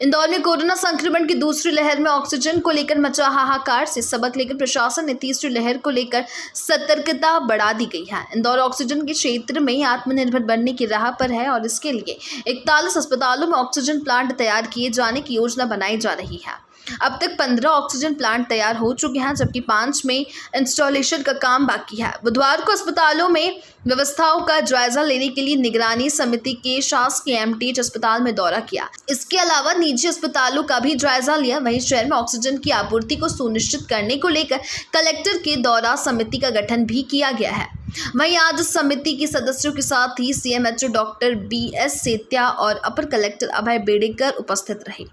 इंदौर में कोरोना संक्रमण की दूसरी लहर में ऑक्सीजन को लेकर मचा हाहाकार से सबक लेकर प्रशासन ने तीसरी लहर को लेकर सतर्कता बढ़ा दी गई है। इंदौर ऑक्सीजन के क्षेत्र में आत्मनिर्भर बनने की राह पर है और इसके लिए 41 अस्पतालों में ऑक्सीजन प्लांट तैयार किए जाने की योजना बनाई जा रही है। अब तक 15 ऑक्सीजन प्लांट तैयार हो चुके हैं, जबकि 5 में इंस्टॉलेशन का काम बाकी है। बुधवार को अस्पतालों में व्यवस्थाओं का जायजा लेने के लिए निगरानी समिति के शासकीय एमटीएच अस्पताल में दौरा किया। इसके अलावा निजी अस्पतालों का भी जायजा लिया। वहीं शहर में ऑक्सीजन की आपूर्ति को सुनिश्चित करने को लेकर कलेक्टर के दौरा समिति का गठन भी किया गया है। वहीं आज समिति के सदस्यों के साथ ही सीएमएचओ डॉक्टर BS सेतिया और अपर कलेक्टर अभय बेड़ेकर उपस्थित रहे।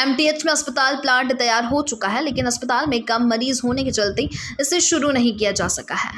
एमटीएच में अस्पताल प्लांट तैयार हो चुका है, लेकिन अस्पताल में कम मरीज होने के चलते इसे शुरू नहीं किया जा सका है।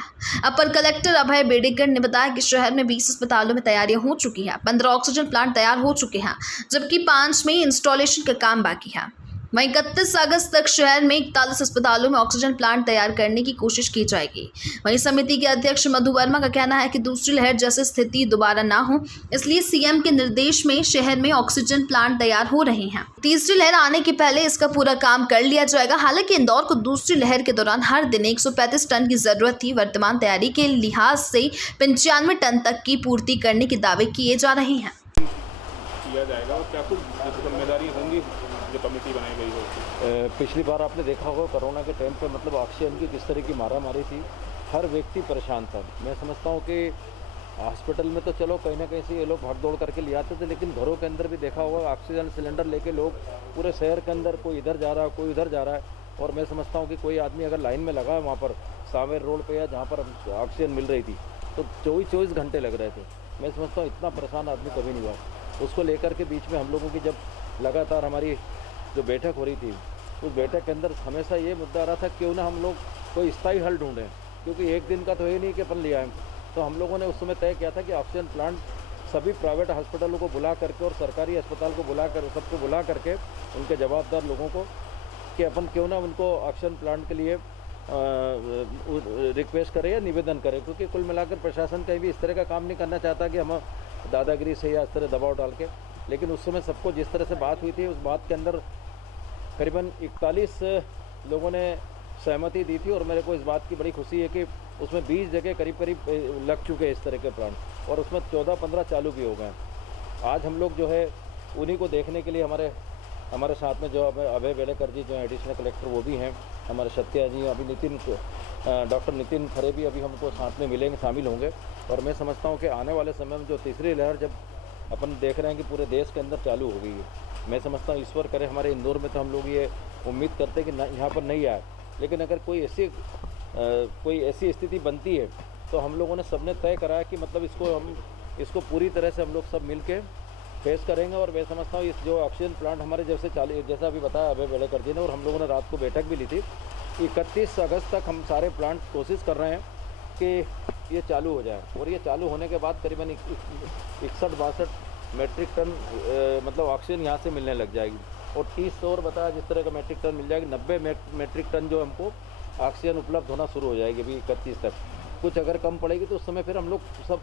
अपर कलेक्टर अभय बेड़ेकर ने बताया कि शहर में 20 अस्पतालों में तैयारियां हो चुकी है, 15 ऑक्सीजन प्लांट तैयार हो चुके हैं, जबकि 5 में इंस्टॉलेशन का काम बाकी है। वहीं 31 अगस्त तक शहर में 41 अस्पतालों में ऑक्सीजन प्लांट तैयार करने की कोशिश की जाएगी। वहीं समिति के अध्यक्ष मधु वर्मा का कहना है कि दूसरी लहर जैसी स्थिति दोबारा ना हो, इसलिए सीएम के निर्देश में शहर में ऑक्सीजन प्लांट तैयार हो रहे हैं। तीसरी लहर आने के पहले इसका पूरा काम कर लिया जाएगा। हालांकि इंदौर को दूसरी लहर के दौरान हर दिन 135 टन की जरूरत थी। वर्तमान तैयारी के लिहाज से 95 टन तक की पूर्ति करने के दावे किए जा रहे हैं। किया जाएगा और क्या कुछ जिम्मेदारी होंगी जो कमेटी बनाई गई हो? पिछली बार आपने देखा होगा कोरोना के टाइम पे मतलब ऑक्सीजन की किस तरह की मारामारी थी। हर व्यक्ति परेशान था। मैं समझता हूँ कि हॉस्पिटल में तो चलो कहीं ना कहीं से ये लोग भाग दौड़ करके ले आते थे, लेकिन घरों के अंदर भी देखा होगा ऑक्सीजन सिलेंडर लेके लोग पूरे शहर के अंदर कोई इधर जा रहा है, कोई उधर जा रहा है। और मैं समझता हूँ कि कोई आदमी अगर लाइन में लगा है वहाँ पर सावेर रोड पर या जहाँ पर ऑक्सीजन मिल रही थी तो 24 घंटे लग रहे थे। मैं समझता हूँ इतना परेशान आदमी कभी नहीं हुआ। उसको लेकर के बीच में हम लोगों की जब लगातार हमारी जो बैठक हो रही थी, उस बैठक के अंदर हमेशा ये मुद्दा आ रहा था क्यों ना हम लोग कोई स्थायी हल ढूंढें, क्योंकि एक दिन का तो है नहीं कि अपन ले आएँ। तो हम लोगों ने उस समय तय किया था कि ऑक्सीजन प्लांट सभी प्राइवेट हॉस्पिटलों को बुला करके और सरकारी अस्पताल को बुला कर सबको बुला करके उनके जवाबदार लोगों को कि अपन क्यों ना उनको ऑक्सीजन प्लांट के लिए रिक्वेस्ट करें या निवेदन करें, क्योंकि कुल मिलाकर प्रशासन कहीं भी इस तरह का काम नहीं करना चाहता कि हम दादागिरी से या इस तरह दबाव डाल के। लेकिन उस समय सबको जिस तरह से बात हुई थी उस बात के अंदर करीबन 41 लोगों ने सहमति दी थी और मेरे को इस बात की बड़ी खुशी है कि उसमें 20 जगह करीब लग चुके हैं इस तरह के प्लांट और उसमें 14-15 चालू भी हो गए। आज हम लोग जो है उन्हीं को देखने के लिए हमारे साथ में जो अभय बेड़ेकर जी जो एडिशनल कलेक्टर वो भी हैं, हमारे सत्या जी, अभी डॉक्टर नितिन खरे भी अभी हमको साथ में मिलेंगे, शामिल होंगे। और मैं समझता हूँ कि आने वाले समय में जो तीसरी लहर जब अपन देख रहे हैं कि पूरे देश के अंदर चालू हो गई है, मैं समझता हूँ ईश्वर करे हमारे इंदौर में तो हम लोग ये उम्मीद करते हैं कि यहाँ पर नहीं आए, लेकिन अगर कोई ऐसी स्थिति बनती है तो हम लोगों ने सबने तय करा है कि मतलब इसको पूरी तरह से हम लोग सब मिल के फेस करेंगे। और मैं समझता हूँ इस जो ऑक्सीजन प्लांट हमारे जैसा अभी बताया अभय बेड़ेकर जी ने, और हम लोगों ने रात को बैठक भी ली थी, 31 अगस्त तक हम सारे प्लांट कोशिश कर रहे हैं कि ये चालू हो जाए। और ये चालू होने के बाद करीबन 61-62 मेट्रिक टन मतलब ऑक्सीजन यहाँ से मिलने लग जाएगी। और 30 और बताया जिस तरह का मेट्रिक टन मिल जाएगी, 90 मेट्रिक टन जो हमको ऑक्सीजन उपलब्ध होना शुरू हो जाएगी अभी 31 तक। कुछ अगर कम पड़ेगी तो उस समय फिर हम लोग सब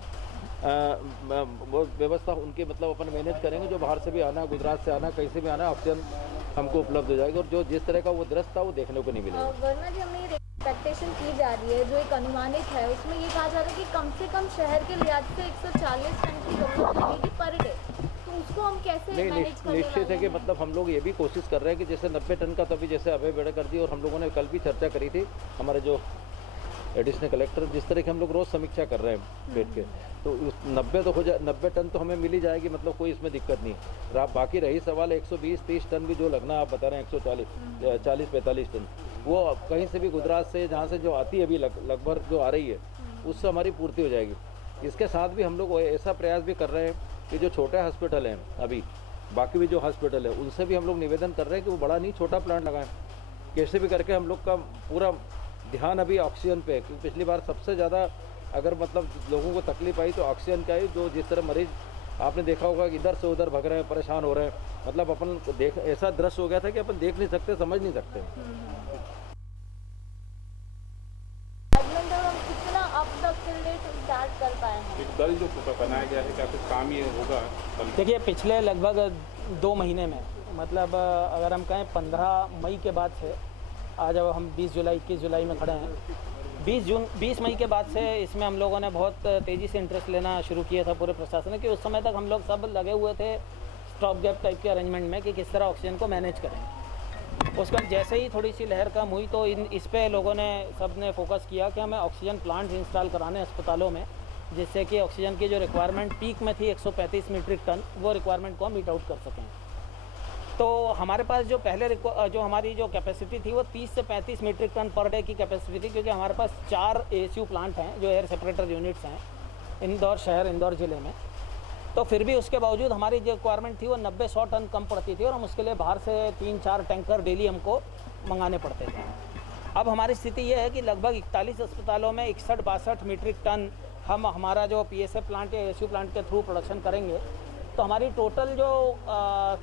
व्यवस्था उनके मतलब अपन मैनेज करेंगे। जो बाहर से भी आना, गुजरात से आना, कहीं से भी आना, ऑक्सीजन हमको उपलब्ध हो जाएगी। और जो जिस तरह का वो दृश्य था वो देखने को नहीं मिलेगा। वर्मा जी, हमें एक्सपेक्टेशन की जा रही है, जो एक अनुमानित है उसमें ये कहा जा रहा है कि कम से कम शहर के लिहाज से 140 टन की जरूरत लगेगी पर डे। तो उसको हम कैसे मैनेज करें? निश्चित है कि मतलब हम लोग ये भी कोशिश कर रहे हैं कि जैसे 90 टन का, तभी जैसे अभय बेड़ेकर जी और हम लोगों ने कल भी चर्चा करी थी, हमारे जो एडिशनल कलेक्टर, जिस तरह की हम लोग रोज़ समीक्षा कर रहे हैं बैठ के, तो 90 टन तो हमें मिल ही जाएगी, मतलब कोई इसमें दिक्कत नहीं। बाकी रही सवाल 120-30 टन भी जो लगना आप बता रहे हैं, 140-45 टन, वो कहीं से भी गुजरात से जहाँ से जो आती है अभी लगभग जो आ रही है उससे हमारी पूर्ति हो जाएगी। इसके साथ भी हम लोग ऐसा प्रयास भी कर रहे हैं कि जो छोटे हॉस्पिटल हैं अभी, बाकी भी जो हॉस्पिटल है उनसे भी हम लोग निवेदन कर रहे हैं कि वो बड़ा नहीं छोटा प्लांट लगाएं। कैसे भी करके हम लोग का पूरा ध्यान अभी ऑक्सीजन पे है, क्योंकि पिछली बार सबसे ज़्यादा अगर मतलब लोगों को तकलीफ आई तो ऑक्सीजन का ही, जो जिस तरह मरीज आपने देखा होगा कि इधर से उधर भग रहे हैं, परेशान हो रहे हैं, मतलब अपन ऐसा दृश्य हो गया था कि अपन देख नहीं सकते, समझ नहीं सकते। अब तक स्टार्ट कर पाए हैं? एक दल जो बनाया गया है, क्या कुछ काम ये होगा? देखिए, पिछले लगभग 2 महीने में मतलब अगर हम कहें 15 मई के बाद से आज अब हम 20 जुलाई 21 जुलाई में खड़े हैं। 20 मई के बाद से इसमें हम लोगों ने बहुत तेज़ी से इंटरेस्ट लेना शुरू किया था पूरे प्रशासन ने, कि उस समय तक हम लोग सब लगे हुए थे स्टॉप गैप टाइप के अरेंजमेंट में कि किस तरह ऑक्सीजन को मैनेज करें। उसके बाद जैसे ही थोड़ी सी लहर कम हुई तो इस पे लोगों ने सब ने फोकस किया कि हमें ऑक्सीजन प्लांट इंस्टॉल कराने अस्पतालों में, जिससे कि ऑक्सीजन की जो रिक्वायरमेंट पीक में थी 135 मीट्रिक टन, वो रिक्वायरमेंट को मीट आउट कर सकें। तो हमारे पास जो पहले जो हमारी जो कैपेसिटी थी वो 30 से 35 मीट्रिक टन पर डे की कैपेसिटी थी, क्योंकि हमारे पास 4 ASU प्लांट हैं जो एयर सेपरेटर यूनिट्स हैं इंदौर ज़िले में। तो फिर भी उसके बावजूद हमारी जो रिक्वायरमेंट थी वो 90-100 टन कम पड़ती थी और हम उसके लिए बाहर से 3-4 टैंकर डेली हमको मंगाने पड़ते थे। अब हमारी स्थिति ये है कि लगभग 41 अस्पतालों में 61-62 मीट्रिक टन हम हमारा जो PSF प्लांट या ASU प्लांट के थ्रू प्रोडक्शन करेंगे, तो हमारी टोटल जो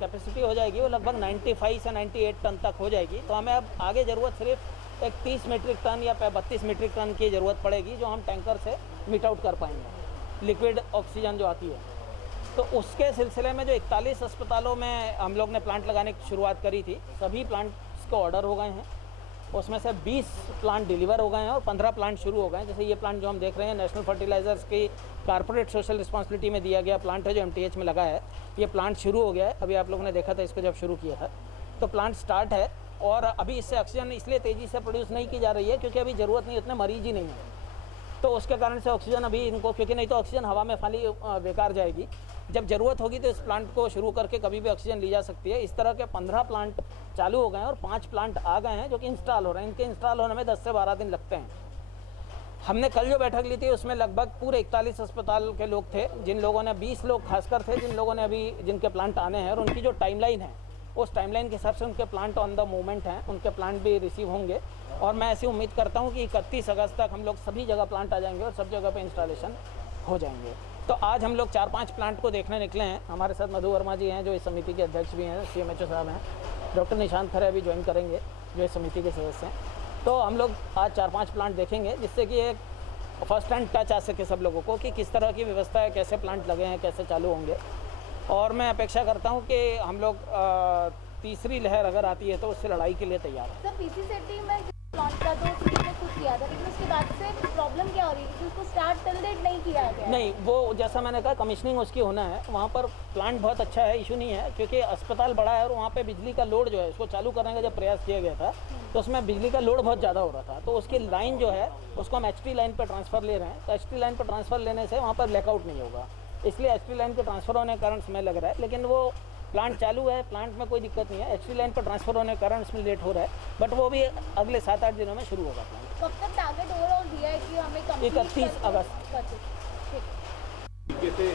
कैपेसिटी हो जाएगी वो लगभग 95 से 98 टन तक हो जाएगी। तो हमें अब आगे ज़रूरत सिर्फ एक 30 मीट्रिक टन या 32 मीट्रिक टन की ज़रूरत पड़ेगी, जो हम टैंकर से मीट आउट कर पाएंगे, लिक्विड ऑक्सीजन जो आती है। तो उसके सिलसिले में जो 41 अस्पतालों में हम लोग ने प्लांट लगाने की शुरुआत करी थी, सभी प्लांट्स को ऑर्डर हो गए हैं। उसमें से 20 प्लांट डिलीवर हो गए हैं और 15 प्लांट शुरू हो गए हैं। जैसे ये प्लांट जो हम देख रहे हैं नेशनल फर्टिलाइजर्स की कॉर्पोरेट सोशल रिस्पॉन्सिबिलिटी में दिया गया प्लांट है, जो MTH में लगा है। ये प्लांट शुरू हो गया है, अभी आप लोगों ने देखा था इसको जब शुरू किया था। तो प्लांट स्टार्ट है और अभी इससे ऑक्सीजन इसलिए तेज़ी से प्रोड्यूस नहीं की जा रही है क्योंकि अभी ज़रूरत नहीं, इतने मरीज ही नहीं है। तो उसके कारण से ऑक्सीजन अभी इनको, क्योंकि नहीं तो ऑक्सीजन हवा में खाली बेकार जाएगी। जब ज़रूरत होगी तो इस प्लांट को शुरू करके कभी भी ऑक्सीजन ली जा सकती है। इस तरह के 15 प्लांट चालू हो गए हैं और 5 प्लांट आ गए हैं जो कि इंस्टॉल हो रहे हैं। इनके इंस्टॉल होने में 10 से 12 दिन लगते हैं। हमने कल जो बैठक ली थी उसमें लगभग पूरे 41 अस्पताल के लोग थे, जिन लोगों ने 20 लोग खासकर थे जिन लोगों ने अभी जिनके प्लांट आने हैं, और उनकी जो टाइमलाइन है उस टाइमलाइन के हिसाब से उनके प्लांट ऑन द मूवमेंट हैं, उनके प्लांट भी रिसीव होंगे। और मैं ऐसी उम्मीद करता हूं कि 31 अगस्त तक हम लोग सभी जगह प्लांट आ जाएंगे और सब जगह पे इंस्टॉलेशन हो जाएंगे। तो आज हम लोग 4-5 प्लांट को देखने निकले हैं। हमारे साथ मधु वर्मा जी हैं जो इस समिति के अध्यक्ष भी हैं, CMHO साहब हैं, डॉक्टर निशांत खरे भी ज्वाइन करेंगे जो इस समिति के सदस्य हैं। तो हम लोग आज 4-5 प्लांट देखेंगे, जिससे कि एक फर्स्ट हैंड टच आ सके सब लोगों को कि किस तरह की व्यवस्था है, कैसे प्लांट लगे हैं, कैसे चालू होंगे। और मैं अपेक्षा करता हूं कि हम लोग तीसरी लहर अगर आती है तो उससे लड़ाई के लिए तैयार है। सर PC सेट्टी में लॉन्च का तो उसने कुछ किया था, लेकिन उसके बाद से प्रॉब्लम क्या हो रही है कि उसको स्टार्ट टिल डेट नहीं किया गया? नहीं, वो जैसा मैंने कहा कमिश्निंग उसकी होना है। वहाँ पर प्लांट बहुत अच्छा है, इशू नहीं है, क्योंकि अस्पताल बड़ा है और वहाँ पे बिजली का लोड जो है उसको चालू करने का जब प्रयास किया गया था तो उसमें बिजली का लोड बहुत ज़्यादा हो रहा था। तो उसकी लाइन जो है उसको हम HT लाइन पर ट्रांसफ़र ले रहे हैं। तो HT लाइन पर ट्रांसफ़र लेने से वहाँ पर ब्लैकआउट नहीं होगा, इसलिए HT लाइन पर ट्रांसफ़र होने के कारण समय लग रहा है। लेकिन वो प्लांट चालू है, प्लांट में कोई दिक्कत नहीं है। HT लाइन पर ट्रांसफ़र होने के कारण इसमें लेट हो रहा है, बट वो भी अगले 7-8 दिनों में शुरू होगा प्लांट। कब तक टारगेट ओवरऑल दिया है कि हमें 31 अगस्त। ठीक है। जैसे